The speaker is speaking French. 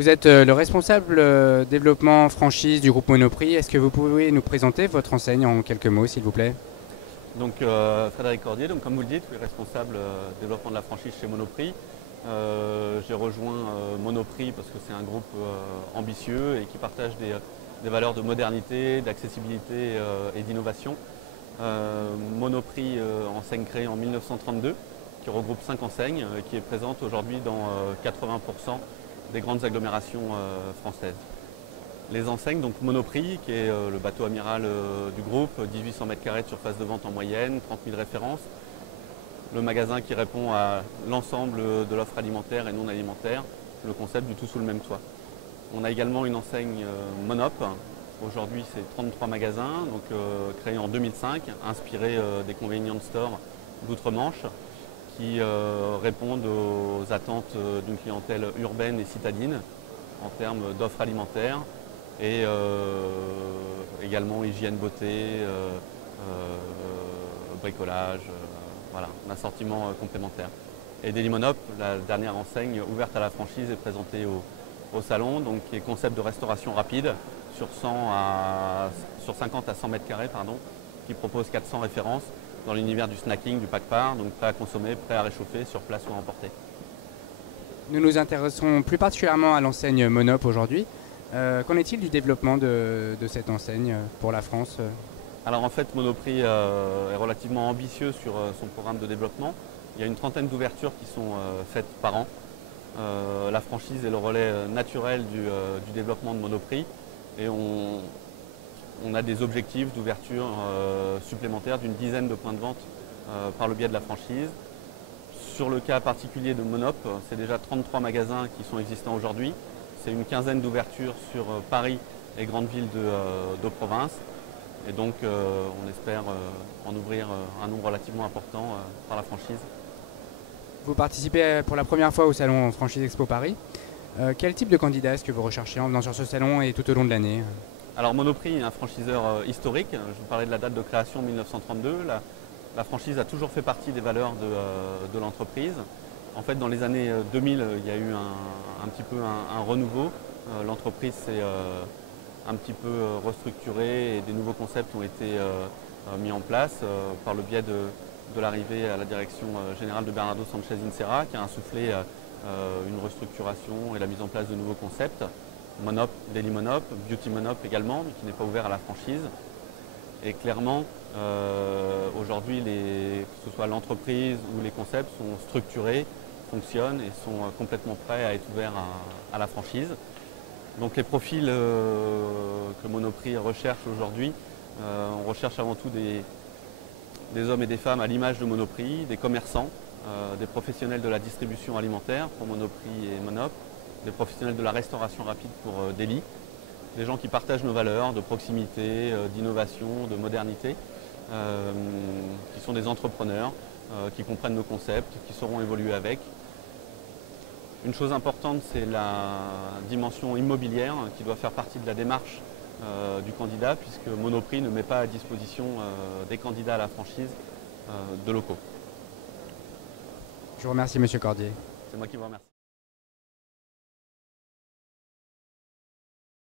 Vous êtes le responsable développement franchise du groupe Monoprix. Est-ce que vous pouvez nous présenter votre enseigne en quelques mots, s'il vous plaît? Donc Frédéric Cordier, donc comme vous le dites, je suis responsable développement de la franchise chez Monoprix. J'ai rejoint Monoprix parce que c'est un groupe ambitieux et qui partage des valeurs de modernité, d'accessibilité et d'innovation. Monoprix, enseigne créée en 1932, qui regroupe 5 enseignes, qui est présente aujourd'hui dans 80% des grandes agglomérations françaises. Les enseignes, donc Monoprix, qui est le bateau amiral du groupe, 1800 m² de surface de vente en moyenne, 30 000 références. Le magasin qui répond à l'ensemble de l'offre alimentaire et non alimentaire, le concept du tout sous le même toit. On a également une enseigne Monop. Aujourd'hui, c'est 33 magasins, donc créés en 2005, inspirés des convenience stores d'outre-Manche, qui répondent aux attentes d'une clientèle urbaine et citadine en termes d'offres alimentaires et également hygiène, beauté, bricolage, voilà, un assortiment complémentaire. Et Dailymonop, la dernière enseigne ouverte à la franchise, est présentée au salon, donc qui est concept de restauration rapide sur 50 à 100 m², qui propose 400 références dans l'univers du snacking, du pack-part, donc prêt à consommer, prêt à réchauffer sur place ou à emporter. Nous nous intéressons plus particulièrement à l'enseigne Monop aujourd'hui. Qu'en est-il du développement de cette enseigne pour la France? Alors en fait, Monoprix est relativement ambitieux sur son programme de développement. Il y a une trentaine d'ouvertures qui sont faites par an. La franchise est le relais naturel du développement de Monoprix et on a des objectifs d'ouverture supplémentaires d'une dizaine de points de vente par le biais de la franchise. Sur le cas particulier de Monop, c'est déjà 33 magasins qui sont existants aujourd'hui. C'est une quinzaine d'ouvertures sur Paris et grandes villes de province. Et donc on espère en ouvrir un nombre relativement important par la franchise. Vous participez pour la première fois au salon Franchise Expo Paris. Quel type de candidat est-ce que vous recherchez en venant sur ce salon et tout au long de l'année? Alors Monoprix est un franchiseur historique. Je vous parlais de la date de création 1932. La franchise a toujours fait partie des valeurs de l'entreprise. En fait, dans les années 2000, il y a eu un petit peu un renouveau. L'entreprise s'est un petit peu restructurée et des nouveaux concepts ont été mis en place par le biais de l'arrivée à la direction générale de Bernardo Sanchez Incera, qui a insufflé une restructuration et la mise en place de nouveaux concepts. Monop, Dailymonop, Beauty Monop également, mais qui n'est pas ouvert à la franchise. Et clairement, aujourd'hui, que ce soit l'entreprise ou les concepts sont structurés, fonctionnent et sont complètement prêts à être ouverts à la franchise. Donc les profils que Monoprix recherche aujourd'hui, on recherche avant tout des hommes et des femmes à l'image de Monoprix, des commerçants, des professionnels de la distribution alimentaire pour Monoprix et Monop, des professionnels de la restauration rapide pour Daily, des gens qui partagent nos valeurs de proximité, d'innovation, de modernité, qui sont des entrepreneurs, qui comprennent nos concepts, qui sauront évoluer avec. Une chose importante, c'est la dimension immobilière qui doit faire partie de la démarche du candidat, puisque Monoprix ne met pas à disposition des candidats à la franchise de locaux. Je vous remercie, Monsieur Cordier. C'est moi qui vous remercie.